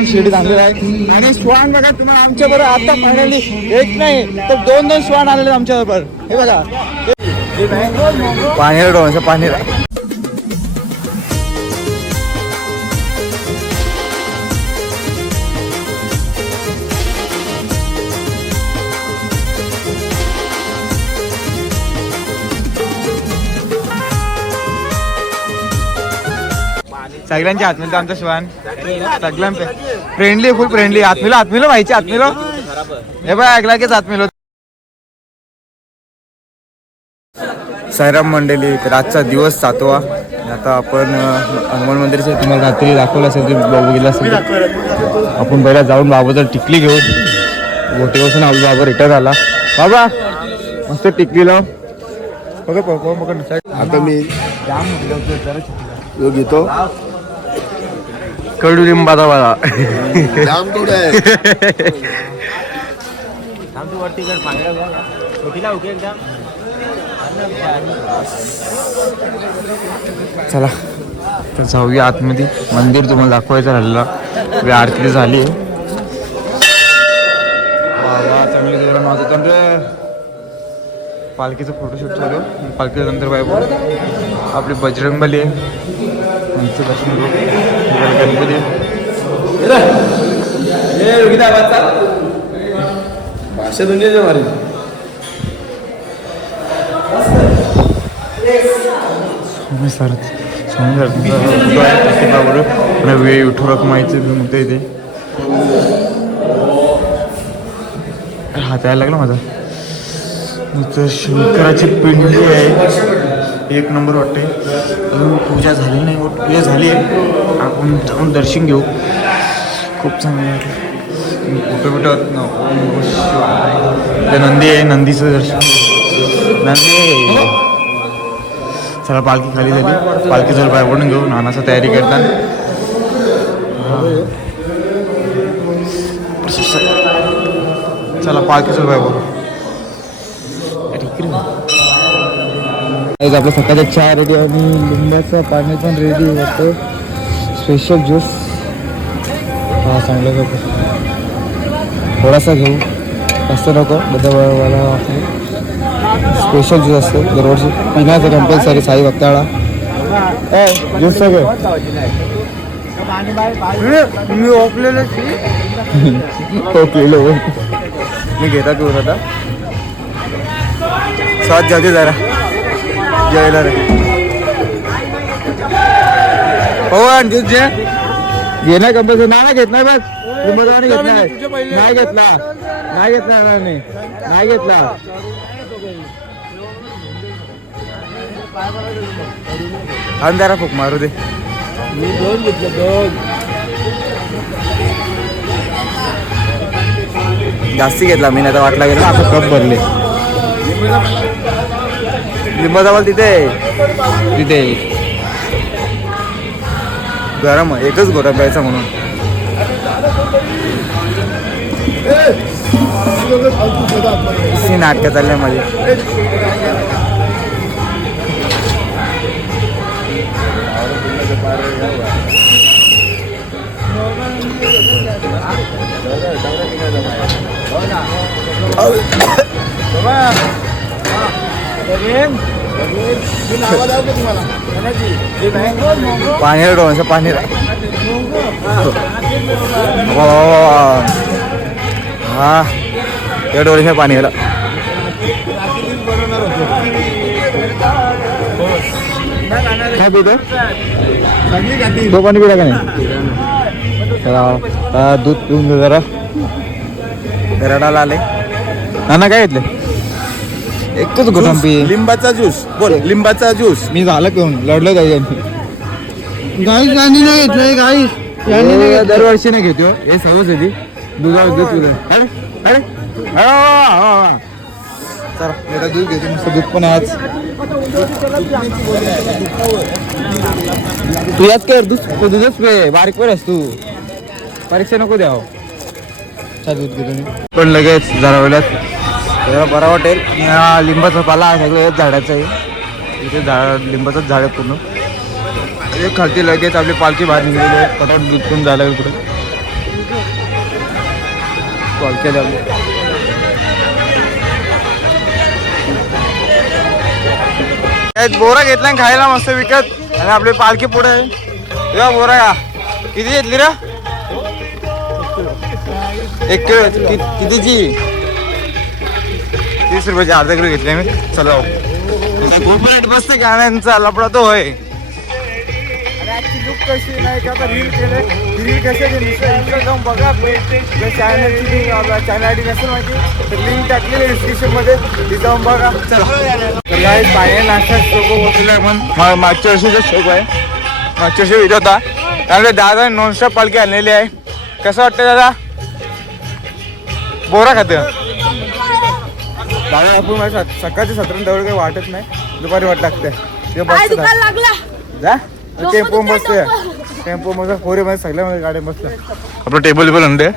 पण शिर्डीत आणलेला आहे. आणि श्वान बघा तुम्हाला आमच्या बरोबर आता फायनली एक नाही तर दोन श्वान आलेले आमच्या बरोबर. हे बघा पाणी डोळ्याचं पाणी. सगळ्यांच्या आत्मीला आमचा श्वान सगळ्यांना फ्रेंडली फुल फ्रेंडली. आत्मीला व्हायची आत्मीला हे बघ ऐकला की आत्मीला. साईराम मंडळी रातचा दिवस 7वा. आता आपण हनुमान मंदिरचे तुम्हाला रात्री दाखवलं असेल ते बाबू गेला असेल आपण पहिला जाऊन बाबाचं टिकली घेऊ. गोटेपासून आपला बाबा रिटर्न आला. बाबा मस्त टिकली लाव बघा. आता मी घेतो कडुलिंबाचा वाला चला तर जाऊया आतमध्ये. मंदिर तुम्हाला दाखवायचं राहिलेला आरती झाली. चांगली जोरान वाजत रे. पालखीचं फोटोशूट चालू. पालखीच्या नंतर बायबो आपली बजरंगबली आहे. आमचं दर्शन घेऊ. गणपती भाषा दुनियाच्या भारी. वेळ विठुराक माहिती म्हणता येते. हात यायला लागला माझा. शंकराची पिंडी आहे. एक नंबर वाटते. अजून पूजा झाली नाही. पूजा झाली आहे. आपण जाऊन दर्शन घेऊ. खूप चांगलं वाटलं. फोटो नंदी आहे. नंदीचं दर्शन नंदी आहे. चला पालखी खाली झाली. पालखीचं पाय पडून घेऊ. नानाचं तयारी करतात. चला पालखीचं पाय पडू. आपल्या सकाळचा चहा रेडी आणि लिंबाचं पाणी पण रेडी होतं. स्पेशल ज्यूस हा चांगला थोडासा घेऊ. जास्त नको बदावाला. स्पेशल ज्यूस असतो दरवर्षी पिण्याचं कंपल्सरी. साई भक्ताळा ज्यूस सगळं मी ओपलेलं ओपलेलं मी घेता तू आता स्वाद जाते जरा जेवायला रे. हो ज्यूस घे ना कंपल्सरी. नाही घेत नाही बस. नाही घेतला नाही घेतला नाही घेतला नाही घेतला. अंधारा फुक मारू दे. मी दोन घेतले. दोन जास्ती घेतला मी. आता वाटला गेला. आता कप भरले. लिंबाचा वाल तिथे गरम एकच गोटा प्यायचा म्हणून. नाटक चाललंय माझे. पाणी डोळ्याचं पाणी. हा या डोळ्याचं पाणी आला. तो पाणी पिला का नाही. चला दूध पिऊन घेऊ जरा. रडाला आले. नाना काय घेतले. एकच गोठा पी. लिंबाचा ज्यूस बोल. लिंबाचा ज्यूस मी झालं पिऊन लढलं काही. गाईस गाणी नाही घेतलंय. गाईस दरवर्षी नाही घेतो. हे सवच आहे ती. दुधावर दूध पिलं. अरे चला दूध घेतो. मस्त दूध पण आहे आज. तू याच कर. दूधच पे. बारीक पण असतो. परीक्षा नको द्यावं. दूध घेतो मी पण लगेच जरा वेळात. जरा बरा वाटेल. लिंबाचा पाला सगळं झाडाचं आहे. इथे लिंबाचंच झाड आहे पूर्ण. एक खालती लगेच आपली पालखी बाहेर निघाली आहे. पटापट दूध पण झालं पुढे. पालखी आली आपली. बोरा घेतला खायला मस्त विकत आणि आपली पालखी पुढे आहे. तेव्हा बोरा या किती घेतली रे? 1 किलो कितीची? 30 रुपयाची अर्धा किलो घेतली मी. चला कोपरेट बसते गाण्यांचा लपडा तो होय. लुक कशी नाही का रील केले रील कसे जाऊन बघा. चॅनलची चॅनल आय डी नसेल माहिती तर लिंक टाकलेली डिस्क्रिप्शन मध्ये ती जाऊन बघा. चला तर काय पाहिजे नाश्ता शोको बसलेला आहे. पण मागच्या वर्षीचा शोक आहे. मागच्या वर्षी व्हिडिओ होता त्यामुळे दादा नॉनस्टॉप पालखी आणलेली आहे. कसं वाटतं दादा? बोरा खातं दादा. आपण माझ्या सकाळच्या 17 तेवढं काही वाटत नाही. दुपारी वाट लागते ते बस जा टेम्पो बसतोय. टेम्पो मध्ये 4 मध्ये सगळ्या गाड्या बसल्या. आपलं टेबल आणते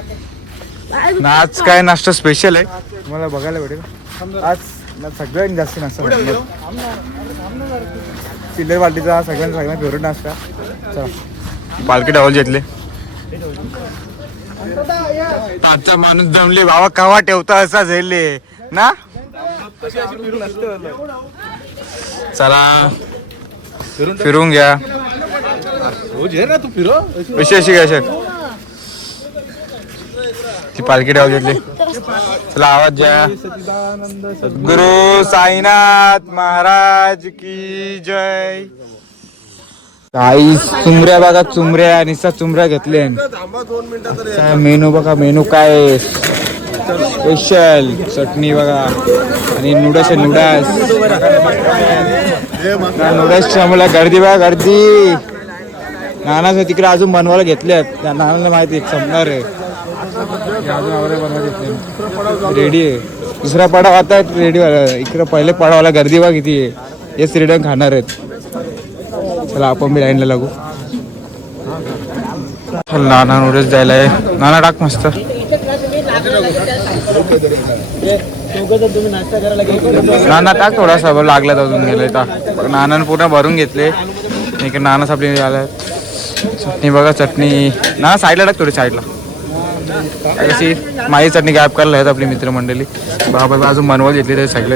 ना. आज काय नाश्ता स्पेशल आहे तुम्हाला बघायला भेटेल. आज सगळ्यांनी जास्त नाश्ता चिल्लर वाटीचा सगळ्यांना फेवरेट नाश्ता. चला पालखी डावल घेतले. आजचा माणूस जमले बाबा. कवा ठेवता असा झेलले ना. चला फिरून घ्या. तू फिरो अशी अशी घ्या ती पालखी डाव घेतली. चला आवाज द्या. सद्गुरु साईनाथ महाराज की जय. काही चुमऱ्या बघा. चुमऱ्या निसा चुमऱ्या घेतले. मेनू बघा. मेनू काय स्पेशल चटणी बघा आणि नूडल्स आहे. नूडल्सच्या मला गर्दी बघा गर्दी. नानाचं तिकडे अजून बनवायला घेतले आहेत. त्या नानाला माहिती संपणार आहे. अजून आवडे बनवायला घेतले. रेडी आहे. दुसरा पडाव आता रेडी व्हायला. इकडे पहिले पडावाला गर्दी बघा किती आहे. हेच रिटर्न खाणार आहेत. चला आपण बी लाईनला लागू. नाना नूडल्स द्यायला आहे. नाना टाक मस्त. नाना टाक थोडासा लागला अजून गेले. नानानं पूर्ण भरून घेतले. इकडे नाना सापडी आला. चटणी बघा. चटणी नाना साईडला टाक थोडी साईडला. कशी माझी चटणी गॅप करायला आहेत आपली मित्रमंडळी. बाबा अजून बनवत घेतली तरी साईडला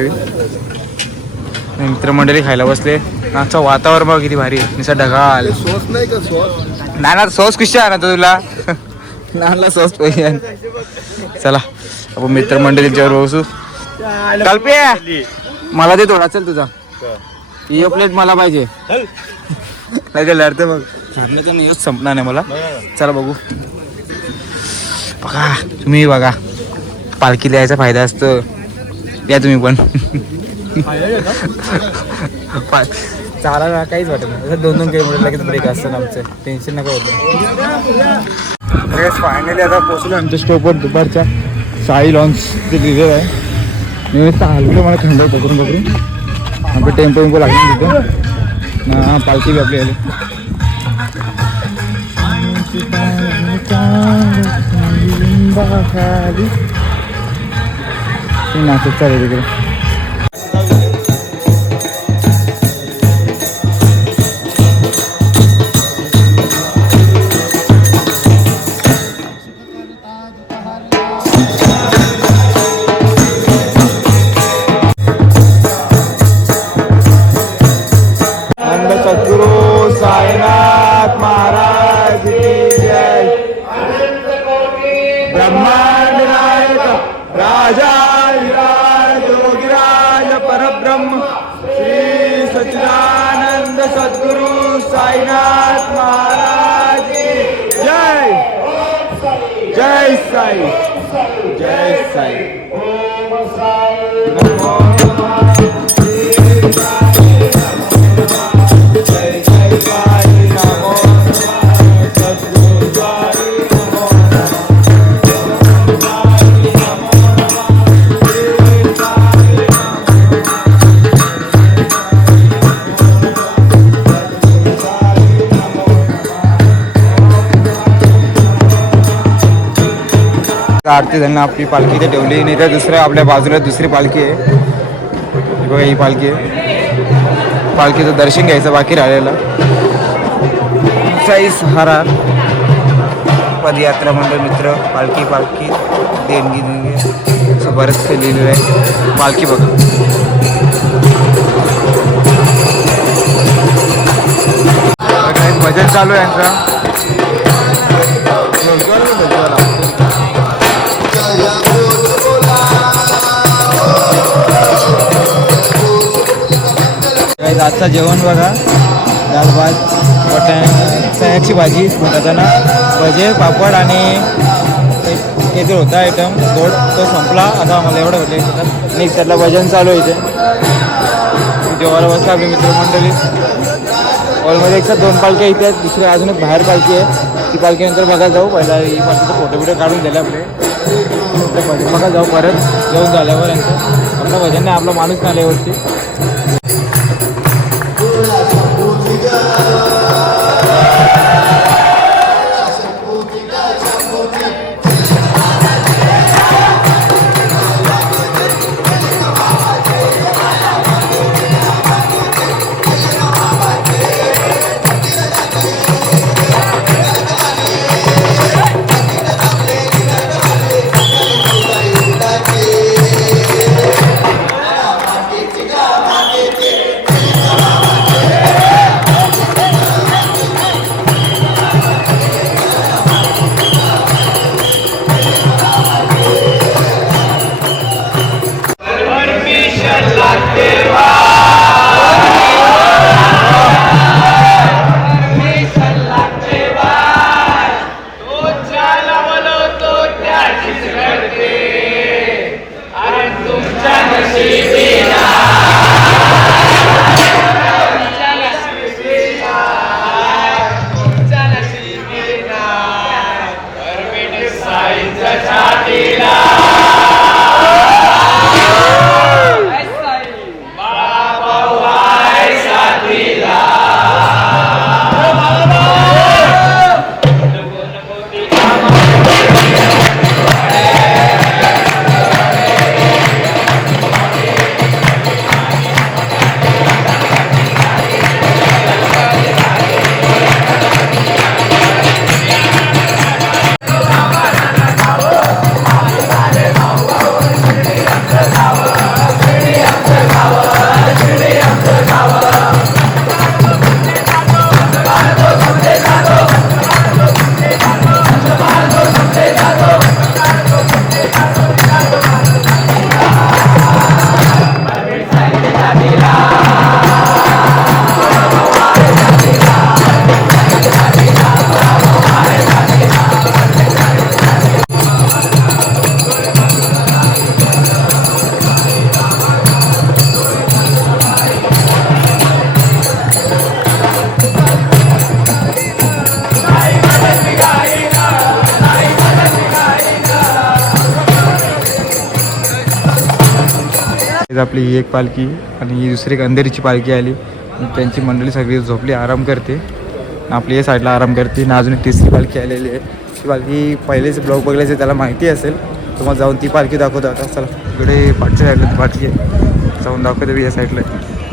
मित्रमंडळी खायला बसले. नाचं वातावरण बघा किती भारी आहे. निसा ढगाल. सॉस नाही का सॉस? नाना सॉस कशी आणा तुला? नानाला सॉस पाहिजे. चला आपण मित्रमंडळींच्यावर बसू. कल्पे मला दे थोडा. चल तुझा ही प्लेट मला पाहिजे. नाही का लढते मग तर नाही संपणार नाही मला. चला बघू. बघा तुम्ही बघा पालखी द्यायचा फायदा असतो. या तुम्ही पण चालायला काहीच वाटत नाही. 2-2 किलोमीटर लगेच ब्रेक असतं आमचं. टेन्शन नका होतं. फायनली आता पोचलो आमच्या स्टॉपवर. दुपारच्या साई लॉन्च ते लिहिलेलं आहे. मी हलवलं मला थंड पकडून आपलं टेम्पो वेम्पो लागले तिथे ना. पालखी बी आपली आली. नाशिक चालेल तिकडे. सद्गुरु साईनाथ महाराज की जय. ब्रह्मांड नायक राजा योगीराज परब्रह्म श्री सच्चिदानंद सद्गुरु साईनाथ महाराज की जय. जय साई. जय साई. आरती त्यांना आपली पालखी इथे ठेवली. नाही तर दुसऱ्या आपल्या बाजूला दुसरी पालखी आहे बघा. ही पालखी आहे. पालखीचं दर्शन घ्यायचं बाकी राहिलेलं. साई सहारा पदयात्रा मंडळ मित्र पालखी पालखी देणगी असं बरंच काही लिहिलेलं आहे. पालखी बघा. भजन चालू आहे यांचा. आजचा जेवण बघा. दाल भात चण्याची भाजी त्याच्यानं भजे पापड आणि काहीतरी होता आयटम गोड तो संपला. आता मला एवढं भेटलं आणि त्यातला भजन चालू आहे इथे. जेवायला बसला आपली मित्रमंडळी. हॉलमध्ये एकसाथ 2 पालख्या इथे आहेत. दुसरी अजून एक बाहेर पालखी आहे. ती पालखीनंतर बघा जाऊ. पहिला ही पालखीचे फोटो बिटो काढून दिले आपले. बघा जाऊ परत जेवण झाल्यावर यांचं. आपलं भजन नाही आपला माणूस नाही आल्यावरती. आपली ही एक पालखी आणि ही दुसरी एक अंधेरीची पालखी आली. त्यांची मंडळी सगळी झोपली आराम करते. आपली या साईडला आराम करते. आणि अजून एक तिसरी पालखी आलेली आहे. ती पालखी पहिलेच ब्लॉग बघायचे त्याला माहिती असेल. तुम्हाला जाऊन ती पालखी दाखवतो. आता चला इकडे पाठच्या साईडला ती पालखी आहे. जाऊन दाखवते मी या साईडला.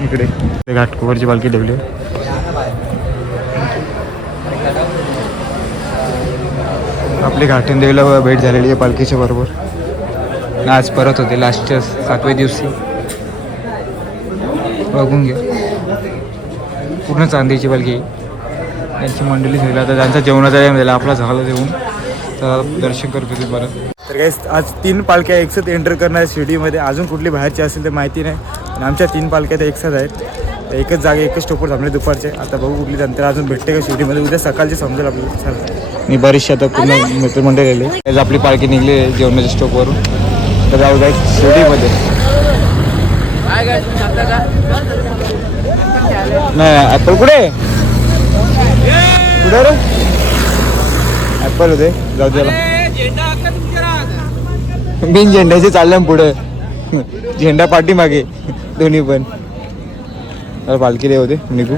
इकडे घाटकोपरची पालखी ठेवली आहे. आपली घाटंदेवीला भेट झालेली आहे पालखीच्या बरोबर. आज परत होते लास्टच्या 7व्या दिवशी. बघून घ्या पूर्ण चांदीची पालखी. त्यांची मंडळी झाली. आता त्यांचा जेवणाचा टाईम झाला. आपला झाला जेवून तर दर्शन करतो ते परत. तर काही आज 3 पालख्या एकसाथ एंटर करणार शिर्डीमध्ये. अजून कुठली बाहेरची असेल तर माहिती नाही. आणि आमच्या 3 पालख्या तर एकसाथ आहेत. एकच जागे एकच स्टॉपवर थांबले दुपारचे. आता बघू कुठली नंतर अजून भेटते का शिर्डीमध्ये. उद्या सकाळची समजेल आपल्याला. चला मी बरीचशी आता पूर्ण मित्रमंडळ गेले. आपली पालखी निघली जेवणाच्या स्टॉपवरून. तर जाऊ जाय शिर्डीमध्ये. नाही ॲपल कुठे कुठे रे. ॲपल होते जाऊ द्याला. बिन झेंड्याचे चालल्या पुढे. झेंडा पाठीमागे दोन्ही पण. पालखी रे होते निघू.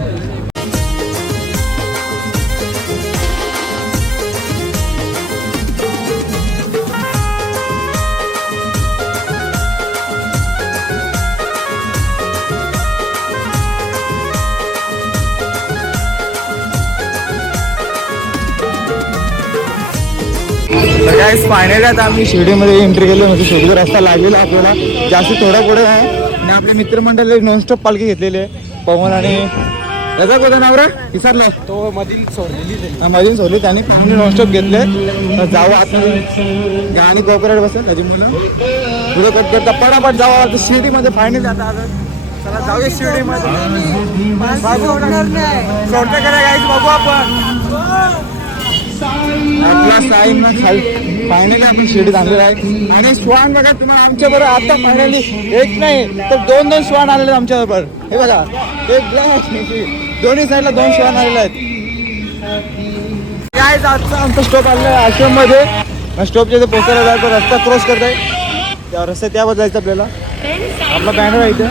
तर काय फायनली आता आम्ही शिर्डीमध्ये एंट्री केली. म्हणजे शिर्डीचा रस्ता लागलेला आपल्याला जास्त थोडा पुढे आहे. आणि आपले मित्रमंडळी नॉनस्टॉप पालखी घेतलेली आहे. पवन आणि याचा कोणतं नाव रे विसरला तो मधील सोडलेली मधीन सोडली त्यांनी नॉनस्टॉप घेतले. जावं आतमध्ये गाणी कॉपरेट बसेल त्याची मुलं पुढे कट करता पटापट जावं आता शिर्डीमध्ये फायनली. आता चला जाऊया शिर्डीमध्ये. सोडतं करा गाईज बघू आपण. आपला टाइम फायनली आपण शिर्डीत आणलेला आहे. आणि श्वान बघा तुम्हाला आमच्या बरोबर आता फायनली एक नाही तर दोन श्वान आलेले आमच्या बरोबर. हे बघा एक ग्लास दोन्ही साईडला 2 श्वान आलेले आहेत. काय आजचा आमचा स्टॉप आलेला आहे आश्रममध्ये. स्टॉपच्या इथे पोचायला जायचं रस्ता क्रॉस करताय. त्या रस्ता त्यावर जायचं आपल्याला. आपला बॅनर आहे इथे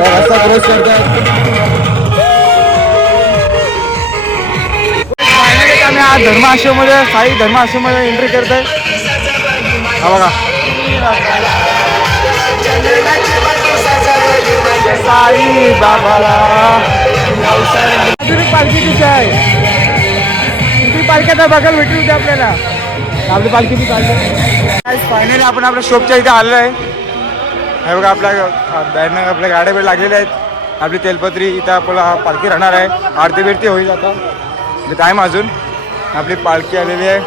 रस्ता क्रॉस करताय. आम्ही आज धर्म आश्रममध्ये साई धर्म आश्रममध्ये एंट्री करतोय. हा बघा साई बाबाला अजून एक पालखी तिथे आहे. किती पालख्या तर बघायला भेटली होती आपल्याला. आपली पालखी ती काढली. फायनली आपण आपल्या शॉपच्या इथे आलेलो आहे. हे बघा आपल्या बॅनर आपल्या गाड्या वेळ लागलेल्या आहेत. आपली तेलपत्री इथं आपल्याला पालखी राहणार आहे. आरती बिरती होईल आता टाईम अजून. आपली पालखी आलेली आहे.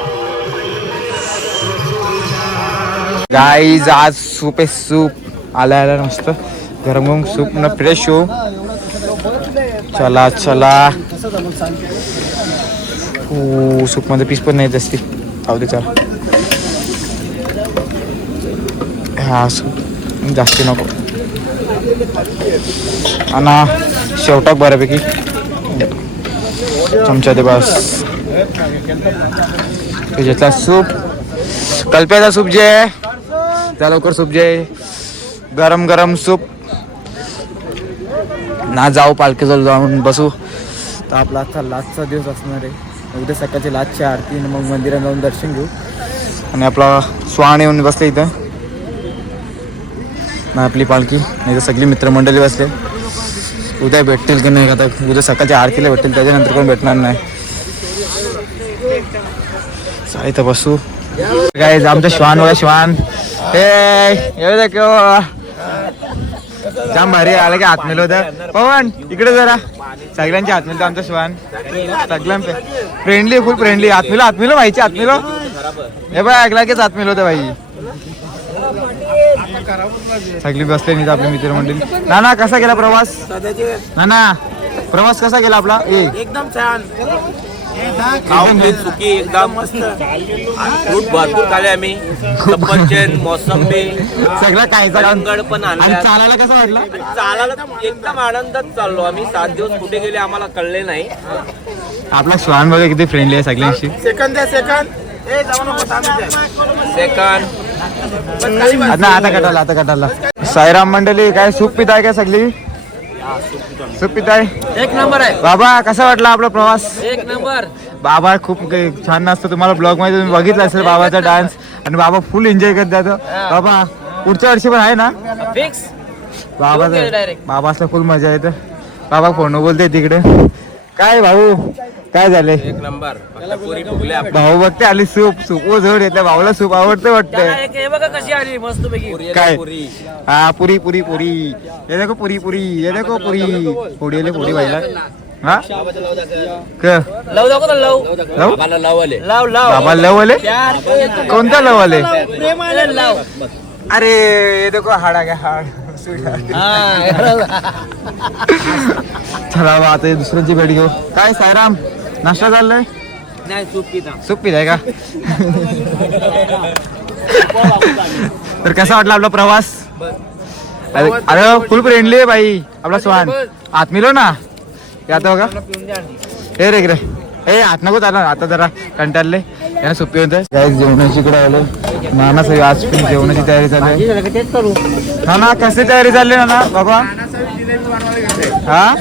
गाईज आज सूप आहे. सूप आला मस्त गरम गरम सूप न फ्रेश हो. चला चला सूप मध्ये पीस पण नाही जास्ती. जाऊ दे चला. हा सूप जास्ती नको. आणि शेवटाक बऱ्यापैकी चमचा दे बस. त्याच्यातला सूप कल्प्याचा सूप जे आहे त्या लवकर सूप जे गरम गरम सूप ना. जाऊ पालखीजवळ जाऊन बसू. तर आपला आता लास्टचा दिवस असणार आहे. उद्या सकाळची लास्टची आरती मग मंदिरात जाऊन दर्शन घेऊ. आणि आपला स्वान येऊन बसले इथं ना आपली पालखी. नाही तर सगळी मित्रमंडळी बसले. उद्या भेटतील की नाही आता. उद्या सकाळच्या आरतीला भेटतील त्याच्यानंतर कोण भेटणार नाही. इथं बसू. काय आमचं श्वान बघा श्वान. हे जाम भारी आलं की आत्मेल होतं. पवन इकडे जरा. सगळ्यांच्या आत्मेल आमचं श्वान सगळ्यां फ्रेंडली फुल फ्रेंडली. आत्मेलो व्हायची आत्मेलो. हे बघ ऐकला कीच आत्मेल होतं भाई. सगळी बसले नाही आपले मित्रमंडळी. नाना कसा गेला प्रवास. नाना प्रवास कसा गेला आपला. एकदम छान. सुखी एकदम मस्त. फ्रूट भरपूर खाले आम्ही. सफरचंद मोसंबी सगळं काय कलिंगड पण आणलं. चालायला कसं वाटलं. चालायला एकदम आनंदात चाललो आम्ही. 7 दिवस कुठे गेले आम्हाला कळले नाही. आपला श्वान बघा किती फ्रेंडली आहे सगळ्यांशी. सेकंद आता कटाला साईराम मंडळी काय सूप पित आहे काय सगळी. सूप पित आहे. एक नंबर आहे बाबा कसा वाटला आपला प्रवास. एक नंबर. बाबा खूप छान नसतं. तुम्हाला ब्लॉग मध्ये तुम्ही बघितलं असेल बाबाचा डान्स. आणि बाबा फुल एन्जॉय करत जातो. बाबा पुढच्या वर्षी पण आहे ना फिक्स. बाबा असला फुल मजा येते. बाबा फोन बोलते तिकडे. काय भाऊ काय झालंय. एक नंबर. पुरी फुगल्या. भाऊ बघते आली सूप सूप झोड येते. भाऊला सूप आवडते वाटतं. हे बघा कशी आली मस्त पैकी. काय हा पुरी पुरी पुरी. ये देखो पुरी पुरी. ये देखो पुरी पुरी पुरी व्हायला. हा लव दाखव लव. लव लाव लाव. बाबा लव आले. कोणता लव आले. लाव. अरे ये देखो हाडा घ्या हाड. चला बा आता दुसऱ्यांची भेट घेऊ. काय साईराम नाश्ता चाललाय. नाही सूप पिता. सूप पिताय का. तर कसा वाटला आपला प्रवास. अरे फुल फ्रेंडली आहे बाई आपला स्वान. आत मिलो ना आता बघा. हे रे हे आत नको चालला. आता जरा कंटाळले यानं सूप पिऊन. काय जेवणाची इकडे आलो. नाना सगळी आज पण जेवणाची तयारी चालू आहे. हा ना कशी तयारी चालली ना बाबा. हा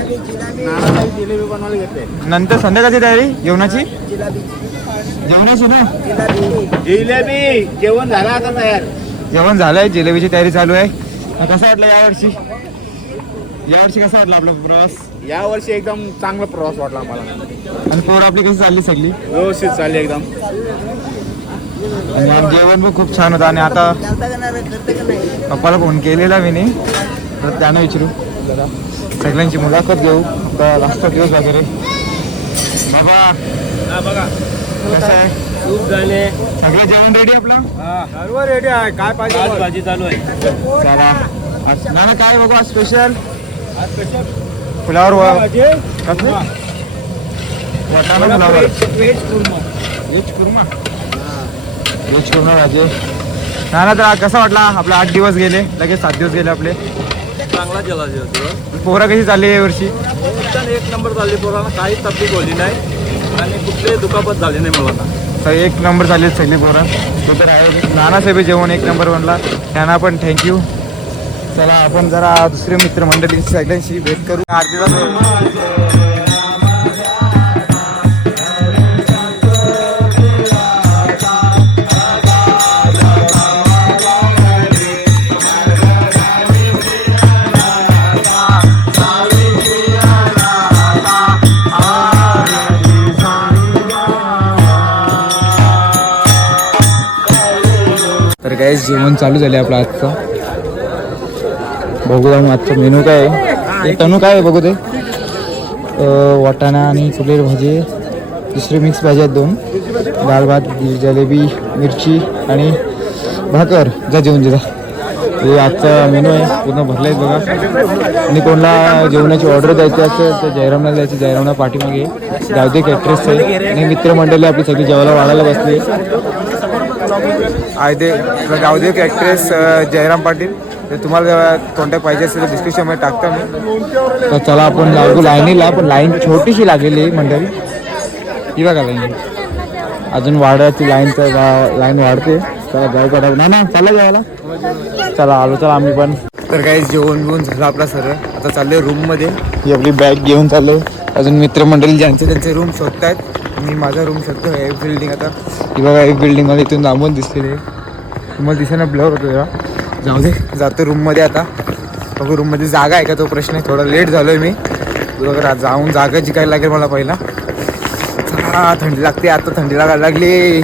नंतर संध्याकाळची तयारी जेवणाची. जेवणाची ना जिलेबी जेवण झालं आता तयार. जेवण झालंय. जिलेबीची तयारी चालू आहे. कसा वाटलं यावर्षी. यावर्षी कसा वाटला आपला प्रवास. या वर्षी एकदम चांगला प्रवास वाटला आम्हाला. आणि पोर आपली कशी चालली सगळी? व्यवस्थित चालली एकदम. आणि आज जेवण पण खूप छान होतं. आणि आता पप्पाला फोन केलेला मी नाही, तर त्यांना विचारू जरा सगळ्यांची मुलाखत घेऊ. आता लास्टचा दिवस वगैरे. बाबा बघा कसं आहे? खूप झाले. सगळं जेवण रेडी आपलं? सर्व रेडी आहे. काय पाहिजे भाजी चालू आहे. चला आज ना काय बघू आज स्पेशल आज स्पेशल फ्लावर भाजी कसं वाटाणा flower veg kurma. Veg kurma. Veg kurma भाजी. ना तर कसा वाटला आपला 8 दिवस गेले, लगेच 7 दिवस गेले आपले. चांगला जेला जेवतो. पोरं कशी चालली या वर्षी? एक नंबर झाली पोरांना, काही तकलीफ होली नाही आणि कुठलीही दुखापत झाली नाही मुलांना. तर 1 नंबर झाले सगळी पोरं. ते तर आहे. नानासाहेब जेवण 1 नंबर बनला, त्यांना पण थँक्यू. चला आपण जरा दुसरे मित्रमंडळी सगळ्यांशी भेट करू. आरतीला तर काय जेवण चालू झाले आपलं आजचं. बघू जाऊन आजचं मेनू काय आहे. तनू काय आहे बघू ते. वाटाणा आणि कुलेर भाजी, दुसरी मिक्स भाजी आहेत 2, दाल भात, जलेबी, मिरची आणि भाकर. जा जेवून जा. हे आजचा मेनू आहे. पूर्ण भरला आहे बघा. आणि कोणाला जेवणाची ऑर्डर द्यायची असेल तर जयरामला द्यायची. जयरामला पाठीमागे गावदे कॅटरेस आहे. आणि मित्रमंडळी आपली सगळी जेवायला वाढायला बसली आहे. ते गावदेव ॲक्ट्रेस जयराम पाटील. तर तुम्हाला कॉन्टॅक्ट पाहिजे असेल तर डिस्क्रिप्शनमध्ये टाकतो मी. तर चला आपण लागू लाईनीला. पण लाईन छोटीशी लागलेली मंडळी. ही बघा लाईन अजून वाढायची. लाईन वाढते. चला जाऊ पडा ना चला जायला. चला आलो. चला आम्ही पण. तर काही जेवण बिवून झालं आपला सर. आता चाललोय रूममध्ये. ही आपली बॅग घेऊन चाललोय. अजून मित्रमंडळी ज्यांचे त्यांचे रूम शोधतायत. मी माझा रूम शोधतो. एक बिल्डिंग आता ही बघा. एक बिल्डिंग मला इथून लांबून दिसलेली आहे. तुम्हाला दिसेना ब्लर होतो तेव्हा. जाऊ दे जातो रूममध्ये आता. बघू रूममध्ये जागा आहे का तो प्रश्न आहे. थोडा लेट झालो आहे मी. बघा जाऊन जागा जिकायला लागेल मला पहिला. थंडी लागते आता. थंडी लागायला लागली.